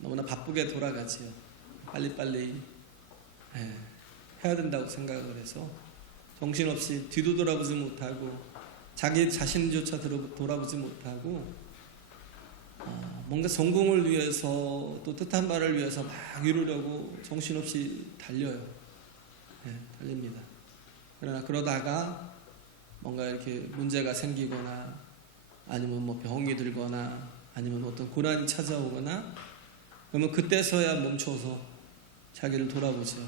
너무나 바쁘게 돌아가지요. 빨리빨리 해야 된다고 생각을 해서 정신없이 뒤도 돌아보지 못하고 자기 자신조차 돌아보지 못하고 뭔가 성공을 위해서 또 뜻한 바를 위해서 막 이루려고 정신없이 달려요. 달립니다. 그러나 그러다가 뭔가 이렇게 문제가 생기거나 아니면 뭐 병이 들거나 아니면 어떤 고난이 찾아오거나 그러면 그때서야 멈춰서 자기를 돌아보죠.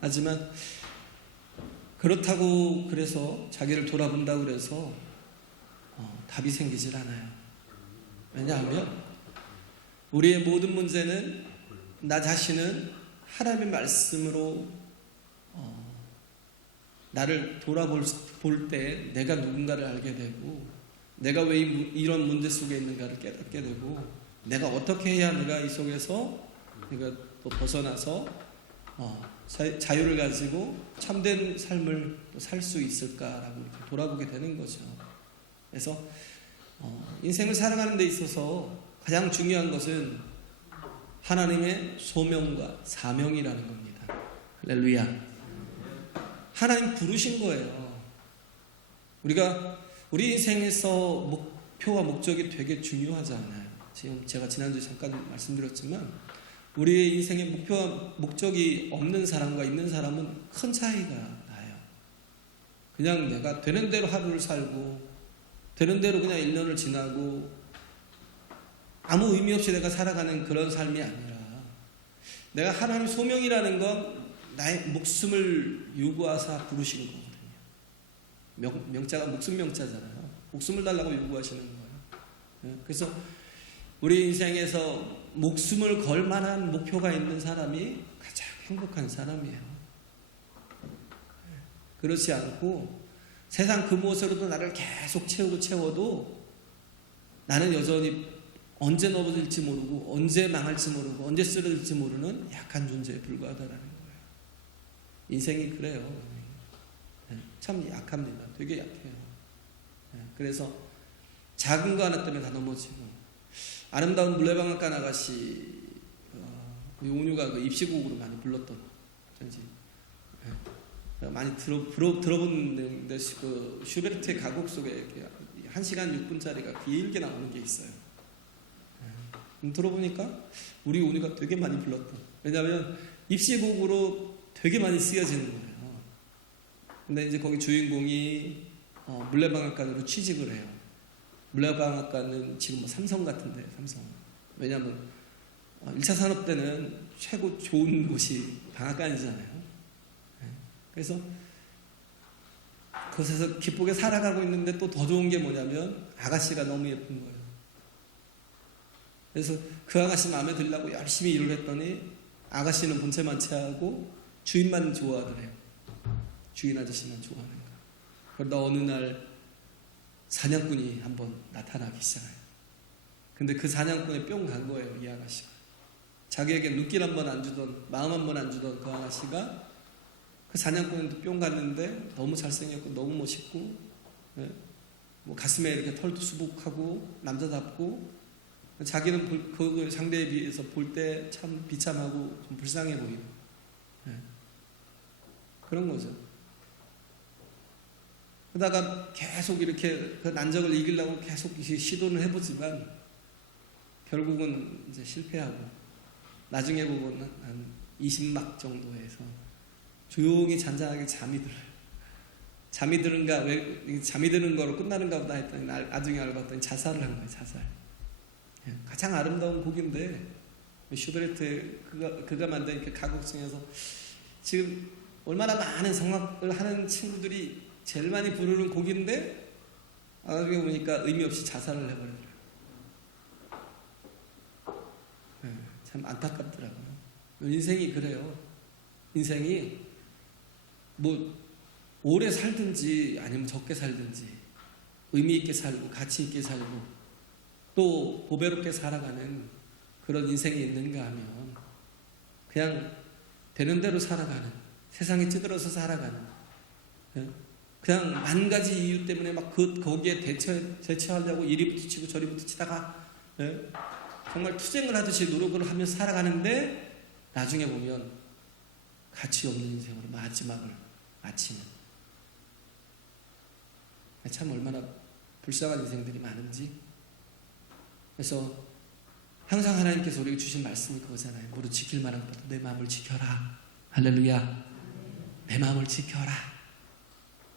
하지만 그렇다고 그래서 자기를 돌아본다고 그래서 답이 생기질 않아요. 왜냐하면 우리의 모든 문제는 나 자신은 하나님의 말씀으로 나를 돌아볼 때 내가 누군가를 알게 되고 내가 왜 이런 문제 속에 있는가를 깨닫게 되고 내가 어떻게 해야 내가 이 속에서 내가 또 벗어나서 자유를 가지고 참된 삶을 또 살 수 있을까라고 이렇게 돌아보게 되는 거죠. 그래서 인생을 살아가는 데 있어서 가장 중요한 것은 하나님의 소명과 사명이라는 겁니다. 할렐루야. 하나님 부르신 거예요. 우리 인생에서 목표와 목적이 되게 중요하잖아요. 지금 제가 지난주에 잠깐 말씀드렸지만 우리의 인생에 목표와 목적이 없는 사람과 있는 사람은 큰 차이가 나요. 그냥 내가 되는 대로 하루를 살고 되는 대로 그냥 1년을 지나고 아무 의미 없이 내가 살아가는 그런 삶이 아니라 내가 하나님의 소명이라는 건 나의 목숨을 요구하사 부르시는 거거든요. 명자가 목숨 명자잖아요. 목숨을 달라고 요구하시는 거예요. 그래서 우리 인생에서 목숨을 걸 만한 목표가 있는 사람이 가장 행복한 사람이에요. 그렇지 않고 세상 그 무엇으로도 나를 계속 채워도 나는 여전히 언제 넘어질지 모르고 언제 망할지 모르고 언제 쓰러질지 모르는 약한 존재에 불과하다라는 거예요. 인생이 그래요. 참 약합니다. 되게 약해요. 그래서 작은 거 하나 때문에 다 넘어지고 아름다운 물레방앗간 아가씨 온유가 그 입시곡으로 많이 불렀던 전지 많이 들어본 그 슈베르트의 가곡 속에 1시간 6분짜리가 길게 나오는 게 있어요. 들어보니까 우리 온유가 되게 많이 불렀던. 왜냐하면 입시곡으로 되게 많이 쓰여지는 거예요. 근데 이제 거기 주인공이 물레방앗간으로 취직을 해요. 물레방앗간은 지금 뭐 삼성 같은데, 삼성. 왜냐하면 1차 산업 때는 최고 좋은 곳이 방앗간이잖아요. 그래서 그곳에서 기쁘게 살아가고 있는데 또 더 좋은 게 뭐냐면 아가씨가 너무 예쁜 거예요. 그래서 그 아가씨 마음에 들려고 열심히 일을 했더니 아가씨는 본체만 체하고 주인만 좋아하더래요. 주인 아저씨만 좋아하는 거예요. 그러다 어느 날 사냥꾼이 한번 나타나기 시작해요. 근데 그 사냥꾼에 뿅 간 거예요, 이 아가씨가. 자기에게 눈길 한 번 안 주던, 마음 한 번 안 주던 그 아가씨가 그 사냥꾼한테 뿅 갔는데 너무 잘생겼고 너무 멋있고 뭐 가슴에 이렇게 털도 수북하고 남자답고 자기는 그 상대에 비해서 볼 때 참 비참하고 좀 불쌍해 보이는 그런 거죠. 그러다가 계속 이렇게 그 난적을 이기려고 계속 시도는 해보지만 결국은 이제 실패하고 나중에 보고는 한 20막 정도에서 조용히 잔잔하게 잠이 들어요. 잠이 드는가, 왜 잠이 드는 거로 끝나는가 보다 했더니 나중에 알고 봤더니 자살을 한 거예요, 자살. 가장 아름다운 곡인데 슈베르트 그가 만든 그 가곡 중에서 지금 얼마나 많은 성악을 하는 친구들이 제일 많이 부르는 곡인데 나중에 보니까 의미 없이 자살을 해버리더라고요. 참 안타깝더라고요. 인생이 그래요. 인생이 뭐 오래 살든지 아니면 적게 살든지 의미 있게 살고 가치 있게 살고 또 보배롭게 살아가는 그런 인생이 있는가 하면 그냥 되는 대로 살아가는, 세상에 찌들어서 살아가는, 그냥 만 가지 이유 때문에 막 거기에 대처하려고 이리 부딪히고 저리 부딪히다가 정말 투쟁을 하듯이 노력을 하며 살아가는데 나중에 보면 가치 없는 인생으로 마지막을 마치는, 참 얼마나 불쌍한 인생들이 많은지. 그래서 항상 하나님께서 우리에게 주신 말씀이 그거잖아요. 무릇 지킬 만한 것보다 내 마음을 지켜라. 할렐루야. 내 마음을 지켜라.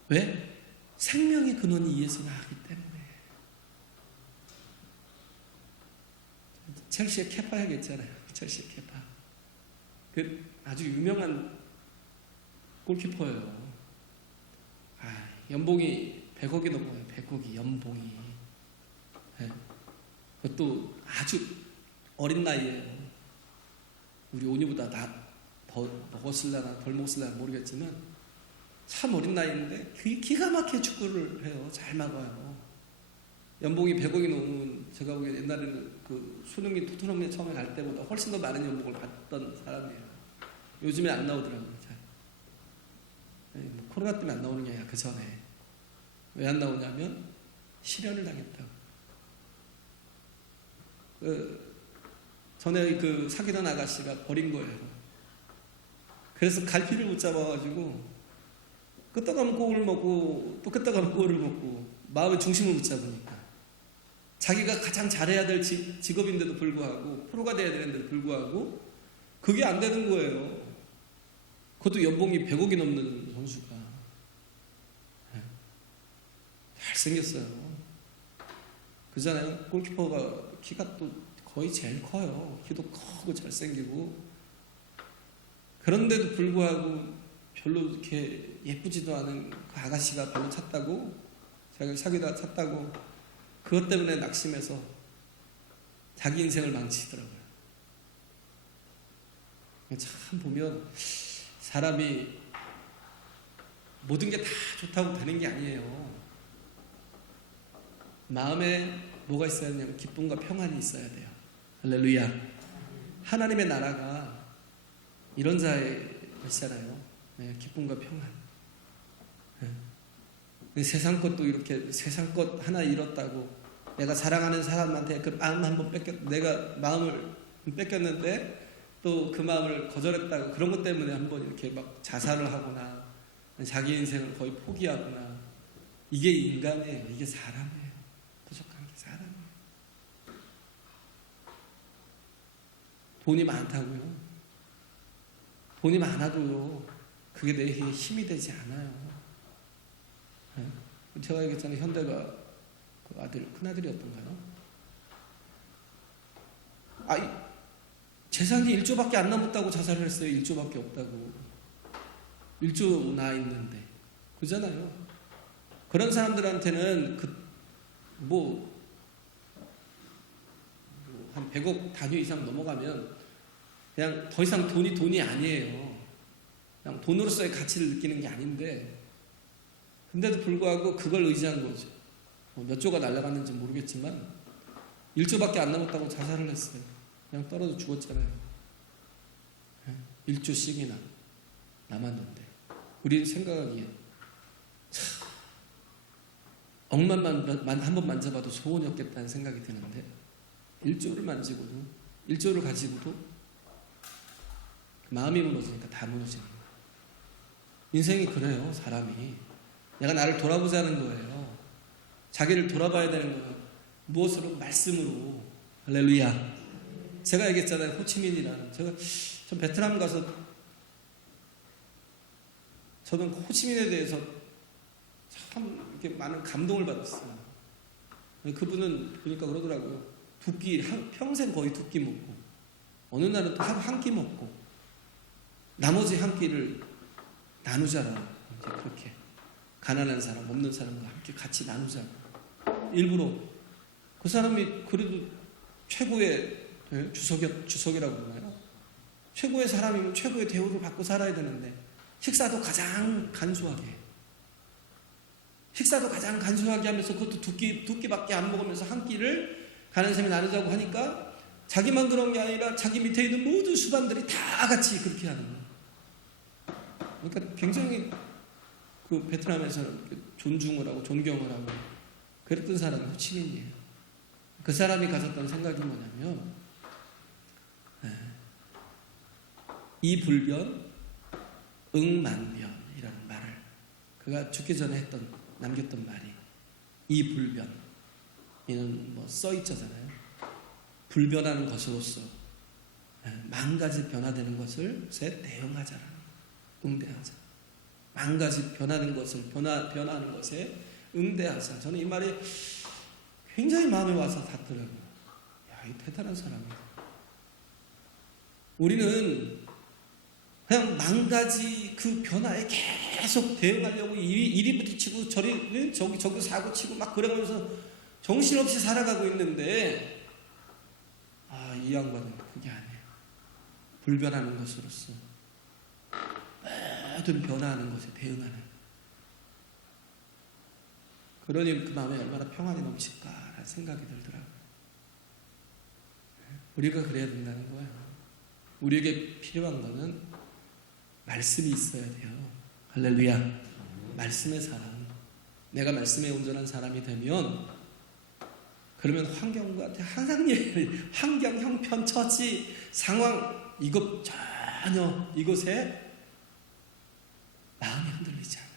왜? 생명의 근원이 이에서 나기 때문에. 첼시의 케파 얘기했잖아요. 첼시의 케파. 그 아주 유명한 골키퍼예요. 연봉이 100억이 넘어요. 100억이 연봉이. 네. 그것도 아주 어린 나이에요. 우리 온유보다 더 먹었을라나 덜 먹었을라나 모르겠지만 참 어린 나이인데 기가 막히게 축구를 해요. 잘 막아요. 연봉이 100억이 넘으면 제가 보기에 옛날에는 그 손흥민 토트넘에 처음에 갈 때보다 훨씬 더 많은 연봉을 받던 사람이에요. 요즘에 안 나오더라고요. 잘. 코로나 때문에 안 나오는 게 아니라 그 전에. 왜 안 나오냐면 실현을 당했다고. 전에 그 사귀던 아가씨가 버린 거예요. 그래서 갈피를 못 잡아가지고 끄떡하면 꼴을 먹고 또 끄떡하면 꼴을 먹고 마음의 중심을 못 잡으니까 자기가 가장 잘해야 될 직업인데도 불구하고 프로가 돼야 되는데도 불구하고 그게 안 되는 거예요. 그것도 연봉이 100억이 넘는 선수가. 잘생겼어요. 그잖아요. 골키퍼가 키가 또 거의 제일 커요. 키도 크고 잘생기고. 그런데도 불구하고 별로 이렇게 예쁘지도 않은 그 아가씨가 별로 찼다고, 자기를 사귀다가 찼다고, 그것 때문에 낙심해서 자기 인생을 망치더라고요. 참 보면 사람이 모든 게 다 좋다고 되는 게 아니에요. 마음에 뭐가 있어야 되냐면 기쁨과 평안이 있어야 돼요. 할렐루야. 하나님의 나라가 이런 자의 것이잖아요. 네, 기쁨과 평안. 네. 세상 것도 이렇게 세상 것 하나 잃었다고 내가 사랑하는 사람한테 그 마음 한번 내가 마음을 뺏겼는데 또 그 마음을 거절했다고 그런 것 때문에 한번 이렇게 막 자살을 하거나 자기 인생을 거의 포기하거나, 이게 인간이에요. 이게 사람이에요. 부족한 게 사람이에요. 돈이 많다고요. 돈이 많아도요, 그게 내 힘이 되지 않아요. 제가 얘기했잖아요. 현대가 그 아들, 큰아들이었던가요? 재산이 1조밖에 안 남았다고 자살을 했어요. 1조밖에 없다고. 1조 나 있는데. 그잖아요. 그런 사람들한테는 한 100억 단위 이상 넘어가면 그냥 더 이상 돈이 아니에요. 그냥 돈으로서의 가치를 느끼는 게 아닌데, 근데도 불구하고 그걸 의지한 거죠. 몇 조가 날아갔는지 모르겠지만 1조밖에 안 남았다고 자살을 했어요. 그냥 떨어져 죽었잖아요. 1조씩이나 남았는데 우리는 생각하기에 억만 한 번 만져봐도 소원이 없겠다는 생각이 드는데 1조를 만지고도 1조를 가지고도 마음이 무너지니까 다 무너지는 거예요. 인생이 그래요. 사람이 내가 나를 돌아보자는 거예요. 자기를 돌아봐야 되는 거예요. 무엇으로? 말씀으로. 할렐루야. 제가 얘기했잖아요. 호치민이라는. 전 베트남 가서 저는 호치민에 대해서 참 이렇게 많은 감동을 받았어요. 그분은 그러니까 그러더라고요. 평생 거의 2끼 먹고 어느 날은 또 하루 한 끼 먹고 나머지 한 끼를 나누자라고. 이제 그렇게 가난한 사람, 없는 사람과 함께 같이 나누자고. 일부러 그 사람이 그래도 최고의 주석이라고 그러나요? 최고의 사람이면 최고의 대우를 받고 살아야 되는데 식사도 가장 간소하게 하면서 그것도 2끼밖에 안 먹으면서 한 끼를 가난한 사람이 나누자고 하니까 자기만 그런 게 아니라 자기 밑에 있는 모든 수반들이 다 같이 그렇게 하는 거예요. 그러니까 굉장히 그 베트남에서는 존중을 하고 존경을 하고 그랬던 사람이 호치민이에요. 그 사람이 가졌던 생각이 뭐냐면 이불변 응만변이라는 말을 그가 죽기 전에 남겼던 말이 이불변. 이는 뭐 써있잖아요. 불변하는 것으로서 만가지 변화되는 것을 대응하자라는 응대하자. 만가지 변하는 것을 변화하는 것에 응대하자. 저는 이 말이 굉장히 마음에 와서 닿더라고요. 야, 이 대단한 사람이야. 우리는 그냥 만가지 그 변화에 계속 대응하려고 이리 부딪히고 저기 사고 치고 막 그러면서 정신없이 살아가고 있는데, 이 양반은 그게 아니에요. 불변하는 것으로서 모든 변화하는 것에 대응하는. 그러니 그 마음에 얼마나 평안이 넘칠까라는 생각이 들더라고요. 우리가 그래야 된다는 거예요. 우리에게 필요한 거는 말씀이 있어야 돼요. 할렐루야. 말씀의 사람. 내가 말씀에 온전한 사람이 되면 그러면 환경과 항상 환경, 형편, 처지, 상황 이것 전혀 이것에 마음이 흔들리지 않아요.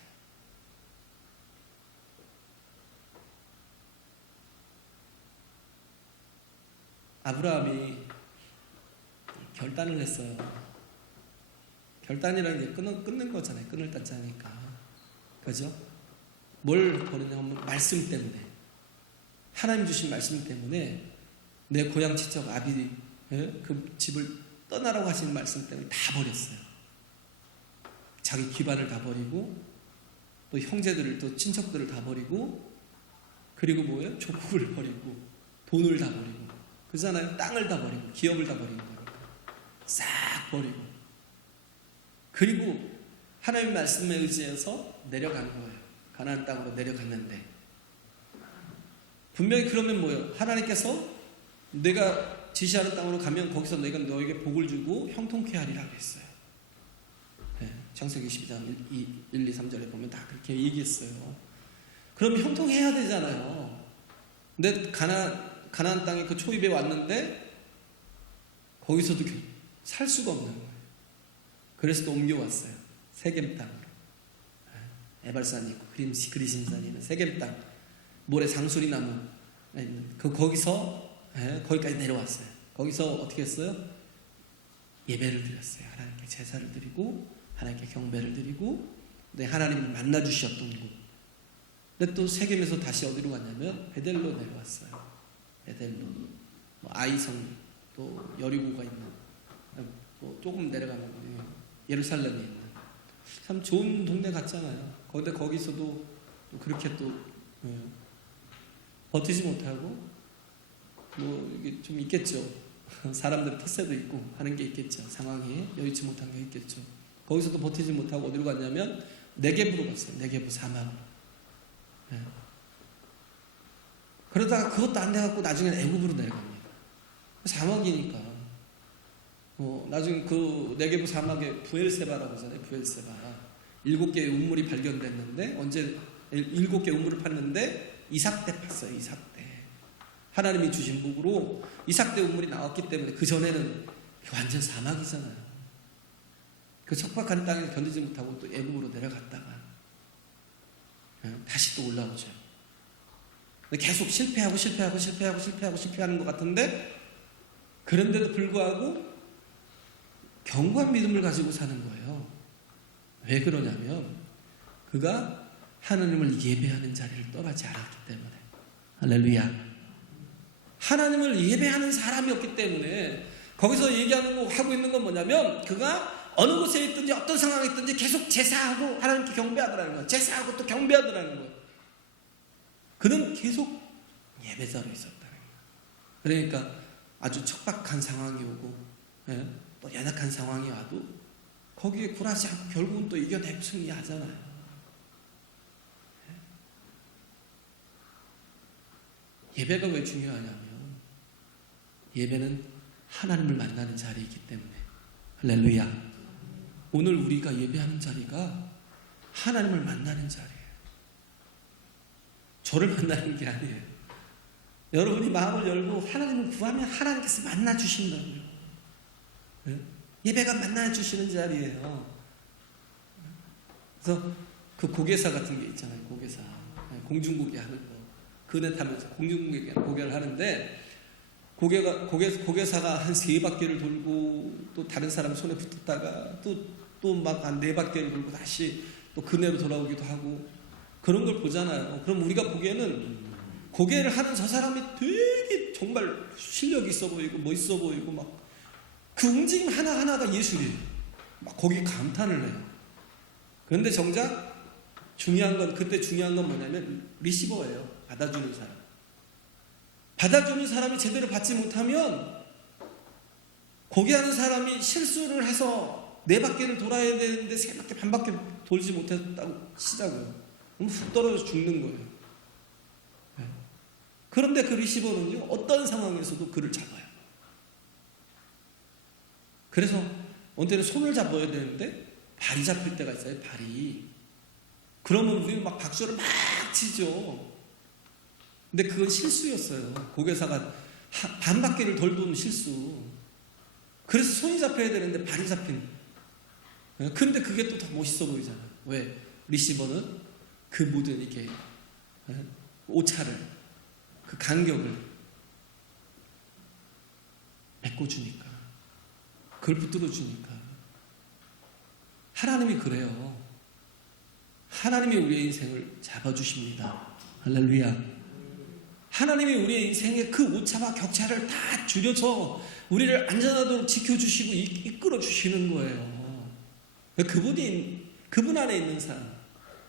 아브라함이 결단을 했어요. 결단이라는 게 끊는 거잖아요. 끊을 땄자니까. 그죠? 뭘 버리냐면 말씀 때문에. 하나님 주신 말씀 때문에 내 고향 친척 아비 그 집을 떠나라고 하신 말씀 때문에 다 버렸어요. 자기 기반을 다 버리고 또 형제들을 또 친척들을 다 버리고 그리고 뭐예요? 조국을 버리고 돈을 다 버리고 그러잖아요. 땅을 다 버리고 기업을 다 버리는 거니까 싹 버리고 그리고 하나님 말씀에 의지해서 내려가는 거예요. 가나안 땅으로 내려갔는데 분명히 그러면 뭐예요? 하나님께서 내가 지시하는 땅으로 가면 거기서 내가 너에게 복을 주고 형통케 하리라고 했어요. 네, 창세기 12장 1, 2, 3절에 보면 다 그렇게 얘기했어요. 그럼 형통해야 되잖아요. 근데 가나안 땅에 그 초입에 왔는데 거기서도 살 수가 없는 거예요. 그래서 또 옮겨왔어요. 세겜 땅으로. 에발산이 있고 그리심산이 있는 세겜 땅. 모래 상수리 나무 거기까지 내려왔어요. 거기서 어떻게 했어요? 예배를 드렸어요. 하나님께 제사를 드리고 하나님께 경배를 드리고 하나님을 만나 주셨던 곳. 근데 또 세겜에서 다시 어디로 갔냐면 베델로 내려왔어요. 베델로 아이성 또 여리고가 있는 조금 내려가면 예루살렘에 있는 참 좋은 동네 같잖아요. 그런데 거기서도 또 그렇게 또 버티지 못하고 뭐 이게 좀 있겠죠. 사람들의 텃세도 있고 하는 게 있겠죠. 상황이 여의치 못한 게 있겠죠. 거기서도 버티지 못하고 어디로 갔냐면 네겝으로 갔어요. 네겝 사막으로. 그러다가 그것도 안 돼갖고 나중에는 애굽으로 내려갑니다. 사막이니까 나중에 그 네겝 사막에 부엘세바라고 하잖아요. 부엘세바 7개의 우물이 발견됐는데 언제 7개 우물을 팠는데 이삭 때 팠어요. 이삭 때 하나님이 주신 복으로 이삭 때 우물이 나왔기 때문에 그 전에는 완전 사막이잖아요. 그 척박한 땅에서 견디지 못하고 또 애굽으로 내려갔다가 다시 또 올라오죠. 근데 계속 실패하는 것 같은데 그런데도 불구하고 견고한 믿음을 가지고 사는 거예요. 왜 그러냐면 그가 하나님을 예배하는 자리를 떠나지 않았기 때문에. 할렐루야. 하나님을 예배하는 사람이었기 때문에 거기서 얘기하는 거 하고 있는 건 뭐냐면 그가 어느 곳에 있든지 어떤 상황에 있든지 계속 제사하고 하나님께 경배하더라는 거예요. 제사하고 또 경배하더라는 거예요. 그는 계속 예배자로 있었다는 거예요. 그러니까 아주 척박한 상황이 오고 또 연약한 상황이 와도 거기에 굴하지 않고 결국은 또 이겨내고 승리하잖아요. 예배가 왜 중요하냐면 예배는 하나님을 만나는 자리이기 때문에. 할렐루야. 오늘 우리가 예배하는 자리가 하나님을 만나는 자리예요. 저를 만나는 게 아니에요. 여러분이 마음을 열고 하나님을 구하면 하나님께서 만나 주신다고요. 네? 예배가 만나주시는 자리예요. 그래서 그 고개사 같은 게 있잖아요. 고개사. 공중고개 하는 거. 그네 타면서 공중고개를 하는데 고개사가 한 3바퀴를 돌고 또 다른 사람 손에 붙었다가 또 막 한 4바퀴를 돌고 다시 또 그네로 돌아오기도 하고 그런 걸 보잖아요. 그럼 우리가 보기에는 고개를 하는 저 사람이 되게 정말 실력 있어 보이고 멋있어 보이고 막 그 움직임 하나하나가 예술이에요. 막 거기 감탄을 해요. 그런데 정작 그때 중요한 건 뭐냐면 리시버예요. 받아주는 사람. 받아주는 사람이 제대로 받지 못하면 고개하는 사람이 실수를 해서 4바퀴를 돌아야 되는데 3바퀴 반바퀴 돌지 못했다고 치자고요. 그럼 훅 떨어져 죽는 거예요. 그런데 그 리시버는요, 어떤 상황에서도 그를 잡아요. 그래서 어느 때는 손을 잡아야 되는데 발이 잡힐 때가 있어요. 발이. 그러면 우리는 막 박수를 막 치죠. 근데 그건 실수였어요. 고개사가 반바퀴를 돌던 실수. 그래서 손이 잡혀야 되는데 발이 잡힌. 근데 그게 또 더 멋있어 보이잖아요. 왜? 리시버는 그 모든 이렇게 오차를, 그 간격을 메꿔주니까. 그걸 붙들어주니까. 하나님이 그래요. 하나님이 우리의 인생을 잡아주십니다. 할렐루야. 하나님이 우리의 인생의 그 오차와 격차를 다 줄여서 우리를 안전하도록 지켜주시고 이끌어주시는 거예요. 그분 안에 있는 삶,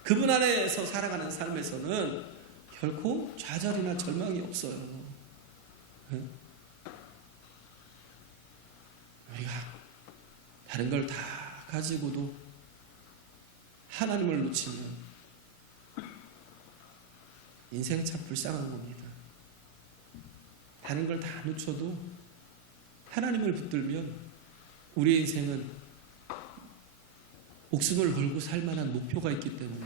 그분 안에서 살아가는 삶에서는 결코 좌절이나 절망이 없어요. 우리가 다른 걸 다 가지고도 하나님을 놓치면 인생은 참 불쌍한 겁니다. 다른 걸 다 놓쳐도 하나님을 붙들면 우리의 인생은 목숨을 걸고 살 만한 목표가 있기 때문에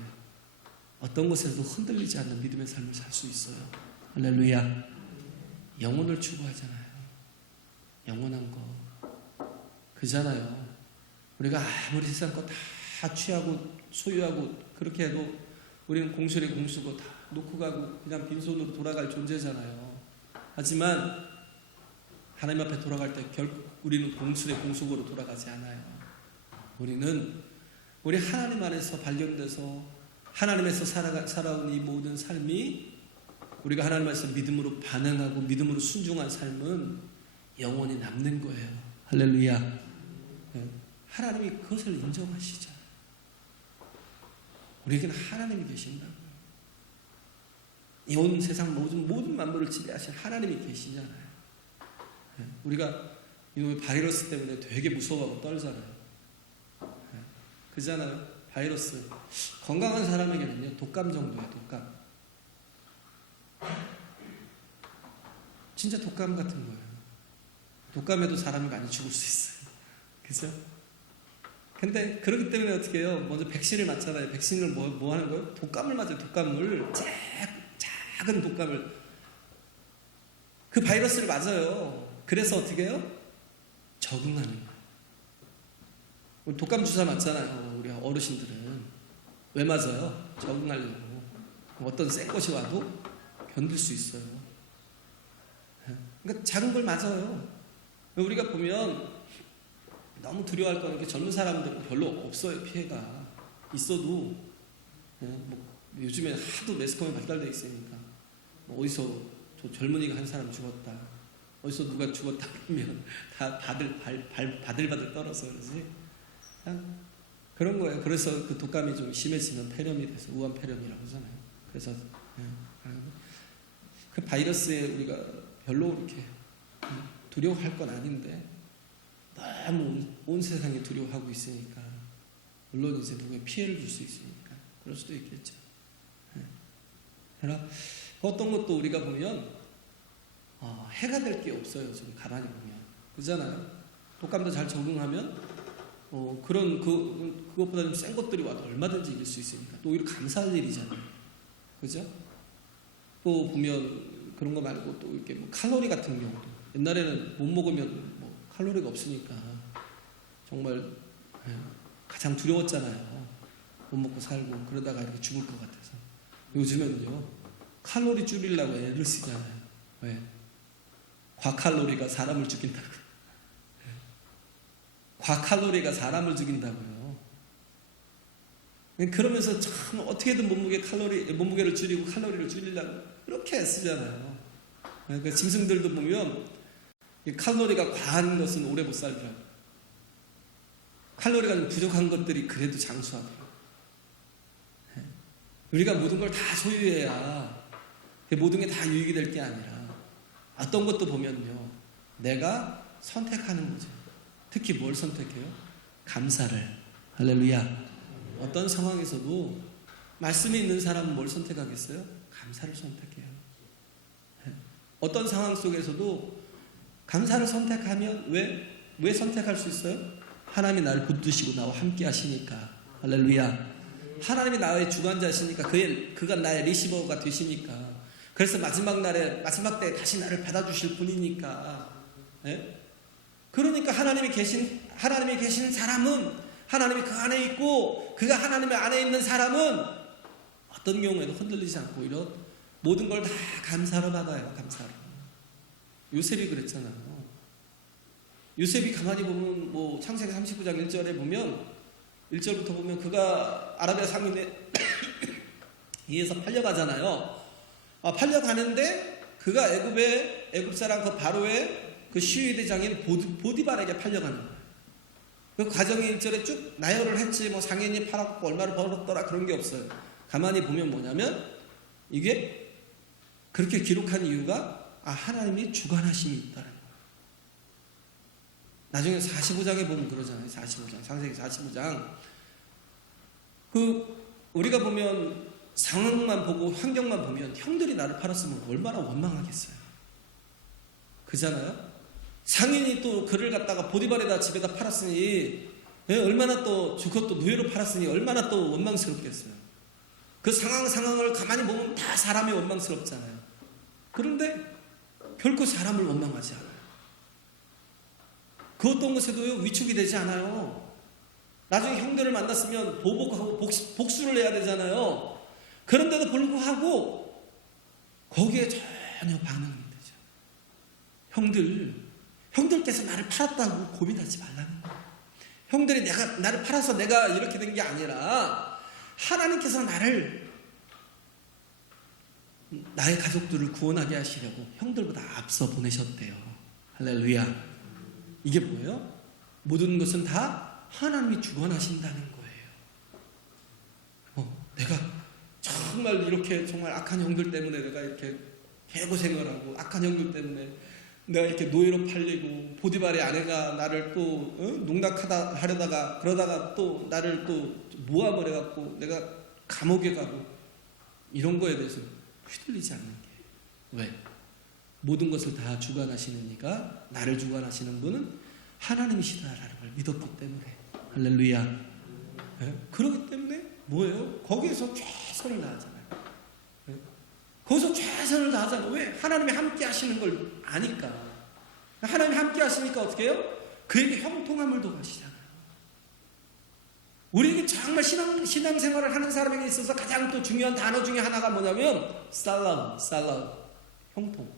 어떤 곳에서도 흔들리지 않는 믿음의 삶을 살 수 있어요. 할렐루야. 영혼을 추구하잖아요. 영원한 거. 그잖아요. 우리가 아무리 세상 거 다 취하고 소유하고 그렇게 해도 우리는 공실에 공수고 다 놓고 가고 그냥 빈손으로 돌아갈 존재잖아요. 하지만 하나님 앞에 돌아갈 때 결국 우리는 공실에 공수고로 돌아가지 않아요. 우리는 우리 하나님 안에서 발견돼서 하나님에서 살아온 이 모든 삶이 우리가 하나님 안에서 믿음으로 반응하고 믿음으로 순종한 삶은 영원히 남는 거예요. 할렐루야. 하나님이 그것을 인정하시죠. 우리에게는 하나님이 계신다고요. 이 온 세상 모든 만물을 지배하신 하나님이 계시잖아요. 우리가 이 바이러스 때문에 되게 무서워하고 떨잖아요. 그잖아요. 바이러스. 건강한 사람에게는요, 독감 정도예요, 독감. 진짜 독감 같은 거예요. 독감에도 사람이 많이 죽을 수 있어요. 그죠? 근데 그렇기 때문에 어떻게 해요? 먼저 백신을 맞잖아요. 백신을 뭐 하는 거예요? 독감을 맞아요. 독감을. 작은 독감을. 그 바이러스를 맞아요. 그래서 어떻게 해요? 적응하는 거예요. 독감 주사 맞잖아요. 우리 어르신들은. 왜 맞아요? 적응하려고. 어떤 센 것이 와도 견딜 수 있어요. 그러니까 작은 걸 맞아요. 우리가 보면 너무 두려워할 거는 게 젊은 사람들은 별로 없어요. 피해가. 있어도 뭐 요즘에 하도 매스컴에 발달되어 있으니까 뭐 어디서 저 젊은이가 한 사람 죽었다. 어디서 누가 죽었다 그러면 다 바들바들 떨어서 그러지. 그런 거예요. 그래서 그 독감이 좀 심해지면 폐렴이 돼서 우한 폐렴이라고 하잖아요. 그래서 그 바이러스에 우리가 별로 이렇게 두려워할 건 아닌데 너무 온 세상이 두려워하고 있으니까 물론 이제 누구에 피해를 줄 수 있으니까 그럴 수도 있겠죠. 그러나 어떤 것도 우리가 보면 해가 될 게 없어요. 지금 가만히 보면 그렇잖아요. 독감도 잘 적응하면 그것보다 좀 센 것들이 와도 얼마든지 이길 수 있으니까 또 오히려 감사할 일이잖아요. 그죠? 또 보면 그런 거 말고 또 이렇게 뭐 칼로리 같은 경우도 옛날에는 못 먹으면 뭐 칼로리가 없으니까 정말 가장 두려웠잖아요. 못 먹고 살고 그러다가 이렇게 죽을 것 같아서. 요즘은요 칼로리 줄이려고 애를 쓰잖아요. 왜? 과칼로리가 사람을 죽인다고. 과칼로리가 사람을 죽인다고요. 그러면서 참 어떻게든 몸무게를 줄이고 칼로리를 줄이려고 그렇게 애쓰잖아요. 그러니까 짐승들도 보면 칼로리가 과한 것은 오래 못 살더라고요. 칼로리가 좀 부족한 것들이 그래도 장수하더라고요. 우리가 모든 걸 다 소유해야 모든 게 다 유익이 될 게 아니라 어떤 것도 보면요 내가 선택하는 거죠. 특히 뭘 선택해요? 감사를. 할렐루야. 어떤 상황에서도 말씀이 있는 사람은 뭘 선택하겠어요? 감사를 선택해요. 어떤 상황 속에서도 감사를 선택하면 왜 선택할 수 있어요? 하나님이 나를 붙드시고 나와 함께 하시니까. 할렐루야. 하나님이 나의 주관자시니까 그가 나의 리시버가 되시니까. 그래서 마지막 때에 다시 나를 받아주실 분이니까. 예? 그러니까 하나님이 계신 사람은 하나님이 그 안에 있고 그가 하나님의 안에 있는 사람은 어떤 경우에도 흔들리지 않고 이런 모든 걸 다 감사로 받아요. 감사로. 요셉이 그랬잖아요. 요셉이 가만히 보면 뭐 창세기 39장 1절에 보면 1절부터 보면 그가 아라비아 상인에 의해서 팔려가잖아요. 팔려가는데 그가 애굽 사람 그 바로의 그 시위 대장인 보디발에게 팔려가는 거예요. 그 과정이 1절에 쭉 나열을 했지 뭐 상인이 팔았고 얼마를 벌었더라 그런 게 없어요. 가만히 보면 뭐냐면 이게 그렇게 기록한 이유가 하나님이 주관하심이 있다는 거예요. 나중에 45장에 보면 그러잖아요. 45장 창세기 45장 우리가 보면 상황만 보고 환경만 보면 형들이 나를 팔았으면 얼마나 원망하겠어요. 그잖아요. 상인이 또 그를 갖다가 보디발에다 집에다 팔았으니 얼마나 또 그것도 노예로 팔았으니 얼마나 또 원망스럽겠어요. 그 상황을 가만히 보면 다 사람이 원망스럽잖아요. 그런데 결코 사람을 원망하지 않아요. 그 어떤 것에도 위축이 되지 않아요. 나중에 형들을 만났으면 보복하고 복수를 해야 되잖아요. 그런데도 불구하고 거기에 전혀 반응이 되죠. 형들께서 나를 팔았다고 고민하지 말라는 거예요. 형들이 나를 팔아서 내가 이렇게 된 게 아니라 하나님께서 나의 가족들을 구원하게 하시려고 형들보다 앞서 보내셨대요. 할렐루야. 이게 뭐예요? 모든 것은 다 하나님이 주관하신다는 거예요. 내가 정말 이렇게 정말 악한 형들 때문에 내가 이렇게 개고생을 하고 악한 형들 때문에 내가 이렇게 노예로 팔리고 보디발의 아내가 나를 또 농락하려다가 그러다가 또 나를 또 모함을 해갖고 내가 감옥에 가고 이런 거에 대해서 휘둘리지 않는 게 왜? 모든 것을 다 주관하시는 이가 나를 주관하시는 분은 하나님이시다라는 걸 믿었기 때문에. 할렐루야. 그렇기 때문에 뭐예요? 거기에서 최선을 다하잖아요. 거기서 최선을 다하잖아요. 왜? 하나님이 함께 하시는 걸 아니까. 하나님이 함께 하시니까 어떻게 해요? 그에게 형통함을 더하시잖아요. 우리에게 정말 신앙생활을 하는 사람에게 있어서 가장 또 중요한 단어 중에 하나가 뭐냐면 살라우, 형통.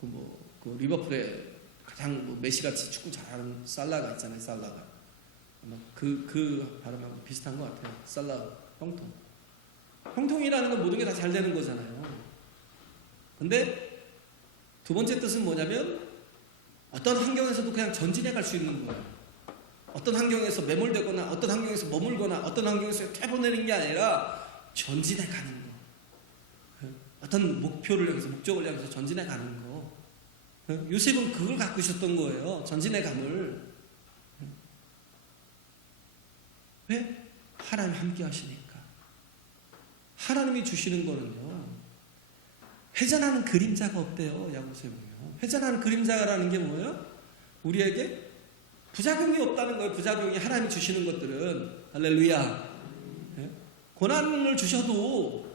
그 리버풀에 가장 메시같이 축구 잘하는 살라가 있잖아요. 살라가 그 발음하고 비슷한 것 같아요. 살라우, 형통. 형통이라는 건 모든 게 다 잘 되는 거잖아요. 근데 두 번째 뜻은 뭐냐면 어떤 환경에서도 그냥 전진해 갈 수 있는 거예요. 어떤 환경에서 매몰되거나 어떤 환경에서 머물거나 어떤 환경에서 퇴보내는 게 아니라 전진해 가는 거. 어떤 목적을 향해서 전진해 가는 거. 요셉은 그걸 갖고 있었던 거예요. 전진해 감을. 왜? 하나님 함께 하시니까. 하나님이 주시는 거는요. 회전하는 그림자가 없대요. 야고보서에 보면. 회전하는 그림자라는 게 뭐예요? 우리에게 부작용이 없다는 거예요. 부작용이 하나님이 주시는 것들은. 할렐루야. 고난을 주셔도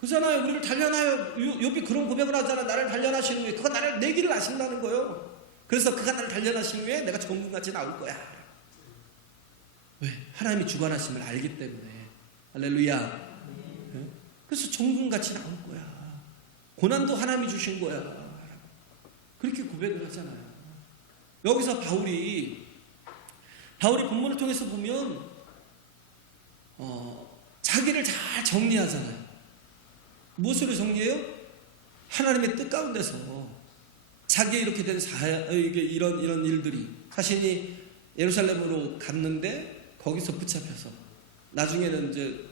그잖아요. 우리를 단련하여 욥이 그런 고백을 하잖아. 나를 단련하시는 거예요. 그거 내 길을 아신다는 거예요. 그래서 그가 나를 단련하신 후에 내가 정금같이 나올 거야. 왜? 하나님이 주관하심을 알기 때문에. 할렐루야. 그래서 정금같이 나올 거야. 고난도 하나님이 주신 거야. 그렇게 고백을 하잖아요. 여기서 바울이 본문을 통해서 보면 자기를 잘 정리하잖아요. 무엇으로 정리해요? 하나님의 뜻 가운데서 자기의 이렇게 된 이런 일들이, 자신이 예루살렘으로 갔는데 거기서 붙잡혀서 나중에는 이제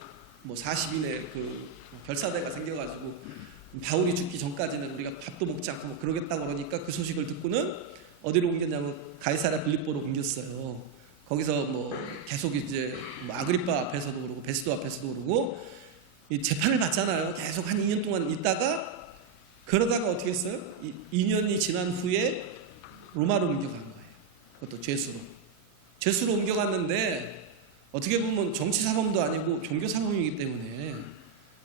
뭐 40인의 그 별사대가 생겨가지고 바울이 죽기 전까지는 우리가 밥도 먹지 않고 뭐 그러겠다고 그러니까 그 소식을 듣고는 어디로 옮겼냐면 가이사랴 빌립보로 옮겼어요. 거기서 뭐 계속 이제 뭐 아그리파 앞에서도 그러고 베스도 앞에서도 그러고 이 재판을 받잖아요. 계속 한 2년 동안 있다가, 그러다가 어떻게 했어요? 2년이 지난 후에 로마로 옮겨간 거예요. 그것도 죄수로 옮겨갔는데 어떻게 보면 정치 사범도 아니고 종교 사범이기 때문에,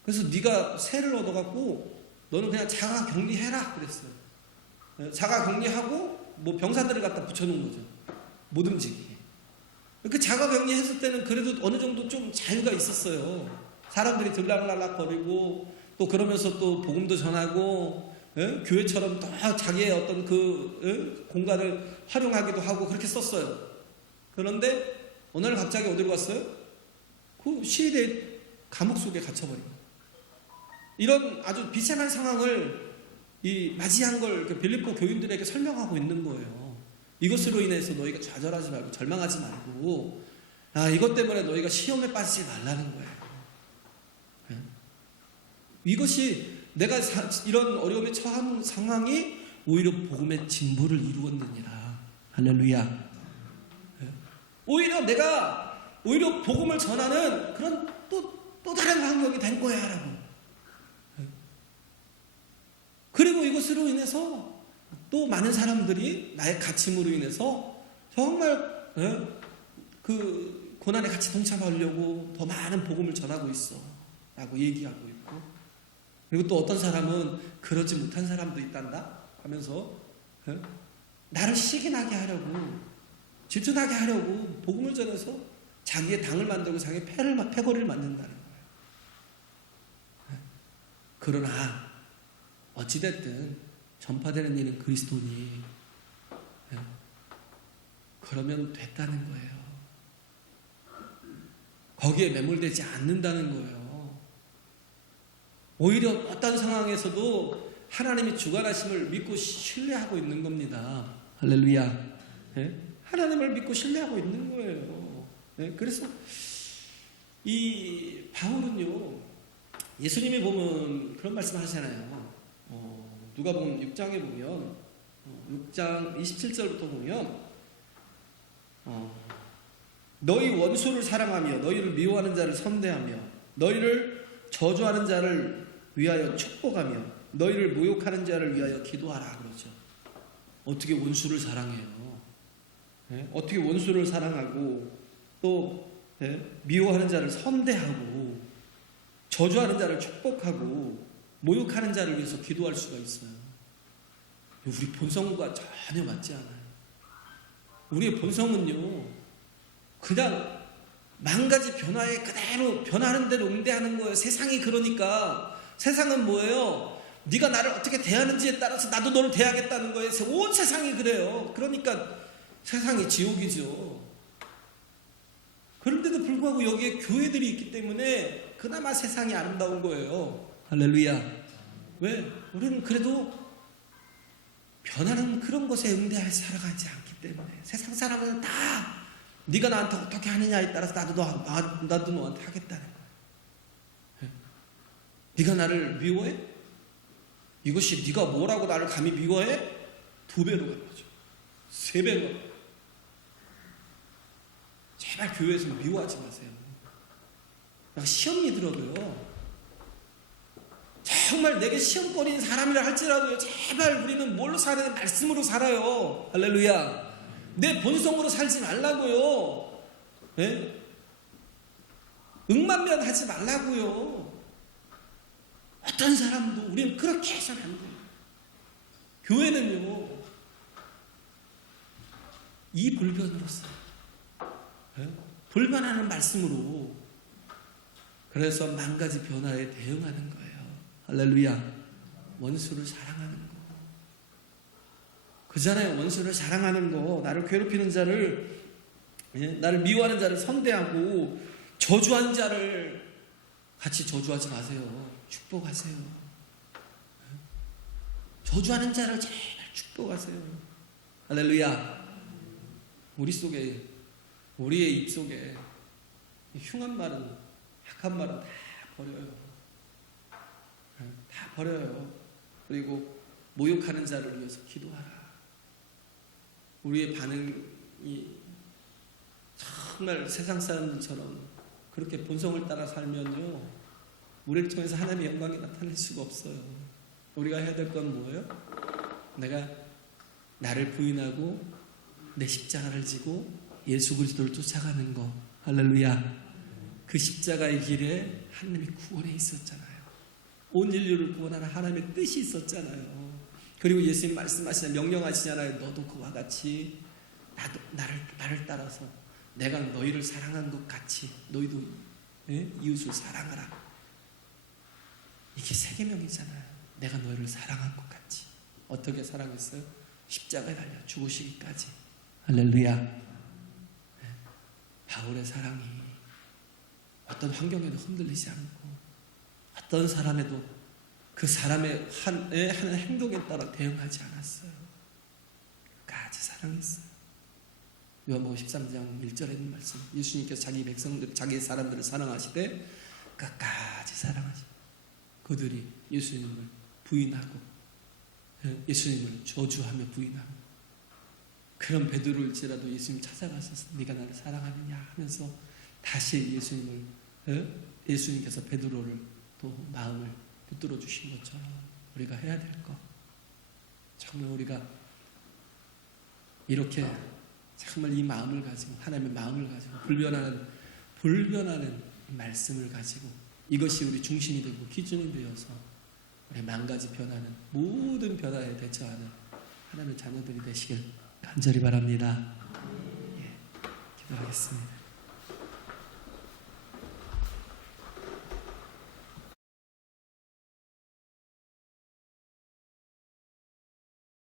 그래서 네가 세를 얻어갖고 너는 그냥 자가 격리해라 그랬어요. 자가 격리하고 뭐 병사들을 갖다 붙여놓은 거죠. 못 움직이게. 그 자가 격리했을 때는 그래도 어느 정도 좀 자유가 있었어요. 사람들이 들락날락 거리고 또 그러면서 또 복음도 전하고, 교회처럼 또 자기의 어떤 그 공간을 활용하기도 하고 그렇게 썼어요. 그런데 어느 날 갑자기 어디로 갔어요? 그 시리대 감옥 속에 갇혀버린 거예요. 이런 아주 비참한 상황을 맞이한 걸 빌립보 교인들에게 설명하고 있는 거예요. 이것으로 인해서 너희가 좌절하지 말고 절망하지 말고, 이것 때문에 너희가 시험에 빠지지 말라는 거예요. 이것이 내가 이런 어려움에 처한 상황이 오히려 복음의 진보를 이루었느니라. 할렐루야. 오히려 내가 복음을 전하는 그런 또 다른 환경이 된 거야 라고. 그리고 이것으로 인해서 또 많은 사람들이 나의 가침으로 인해서 정말 그 고난에 같이 동참하려고 더 많은 복음을 전하고 있어 라고 얘기하고 있고, 그리고 또 어떤 사람은 그러지 못한 사람도 있단다 하면서 나를 시기나게 하려고, 질투나게 하려고 복음을 전해서 자기의 당을 만들고 자기의 패거리를 만든다는 거예요. 그러나 어찌됐든 전파되는 일은 그리스도니 그러면 됐다는 거예요. 거기에 매몰되지 않는다는 거예요. 오히려 어떤 상황에서도 하나님이 주관하심을 믿고 신뢰하고 있는 겁니다. 할렐루야. 하나님을 믿고 신뢰하고 있는 거예요. 그래서 이 바울은요, 예수님이 보면 그런 말씀 하시잖아요. 누가복음 6장에 보면 6장 27절부터 보면 너희 원수를 사랑하며 너희를 미워하는 자를 선대하며 너희를 저주하는 자를 위하여 축복하며 너희를 모욕하는 자를 위하여 기도하라 그러죠. 어떻게 원수를 사랑해요? 어떻게 원수를 사랑하고 또 미워하는 자를 선대하고 저주하는 자를 축복하고 모욕하는 자를 위해서 기도할 수가 있어요? 우리 본성과 전혀 맞지 않아요. 우리의 본성은요, 그냥 만가지 변화에 그대로 변하는 대로 응대하는 거예요. 세상이 그러니까. 세상은 뭐예요? 네가 나를 어떻게 대하는지에 따라서 나도 너를 대하겠다는 거예요. 온 세상이 그래요. 그러니까 세상이 지옥이죠. 그런데도 불구하고 여기에 교회들이 있기 때문에 그나마 세상이 아름다운 거예요. 할렐루야. 왜? 우리는 그래도 변하는 그런 것에 응대할 살아가지 않기 때문에. 세상 사람은 다 네가 나한테 어떻게 하느냐에 따라서 나도 너한테 하겠다는 거예요. 네가 나를 미워해? 이것이 네가 뭐라고 나를 감히 미워해? 2배로 갚아줘. 3배로. 제발 교회에서 미워하지 마세요. 시험이 들어도요, 정말 내게 시험거리인 사람이라 할지라도요, 제발 우리는 뭘로 살아야 돼? 말씀으로 살아요. 할렐루야. 내 본성으로 살지 말라고요. 응만면 하지 말라고요. 어떤 사람도 우리는 그렇게 해서는 안 돼요. 교회는요, 이 불변으로서, 불변하는 말씀으로, 그래서 만 가지 변화에 대응하는 거예요. 할렐루야. 원수를 사랑하는 거. 그잖아요. 원수를 사랑하는 거. 나를 괴롭히는 자를, 나를 미워하는 자를 선대하고, 저주하는 자를 같이 저주하지 마세요. 축복하세요. 저주하는 자를 제발 축복하세요. 할렐루야. 우리 속에, 우리의 입 속에 흉한 말은, 악한 말은 다 버려요. 다 버려요. 그리고 모욕하는 자를 위해서 기도하라. 우리의 반응이 정말 세상 사람들처럼 그렇게 본성을 따라 살면요, 우리를 통해서 하나님의 영광이 나타날 수가 없어요. 우리가 해야 될 건 뭐예요? 내가 나를 부인하고 내 십자가를 지고 예수 그리스도를 쫓아가는 거. 할렐루야. 그 십자가의 길에 하나님의 구원에 있었잖아요. 온 인류를 구원하는 하나님의 뜻이 있었잖아요. 그리고 예수님 말씀하시냐, 명령하시잖아요. 너도 그와 같이 나를 따라서 내가 너희를 사랑한 것 같이 너희도 이웃을 사랑하라. 이게 세계명이잖아요. 내가 너희를 사랑한 것 같이. 어떻게 사랑했어요? 십자가에 달려 죽으시기까지. 할렐루야. 바울의 사랑이 어떤 환경에도 흔들리지 않고, 어떤 사람에도 그 사람의 하는 행동에 따라 대응하지 않았어요. 끝까지 사랑했어요. 요한복음 13장 1절에 있는 말씀, 예수님께서 자기 백성들, 자기 사람들을 사랑하시되 끝까지 사랑하시고, 그들이 예수님을 부인하고 예수님을 저주하며 부인하고, 그런 베드로일지라도 예수님 찾아가셔서 네가 나를 사랑하느냐 하면서 다시 예수님께서 베드로를 또 마음을 붙들어 주신 것처럼 우리가 해야 될 것, 정말 우리가 이렇게 정말 이 마음을 가지고, 하나님의 마음을 가지고, 불변하는 말씀을 가지고, 이것이 우리 중심이 되고 기준이 되어서 우리 만 가지 변화는, 모든 변화에 대처하는 하나님의 자녀들이 되시길 간절히 바랍니다. 기도하겠습니다.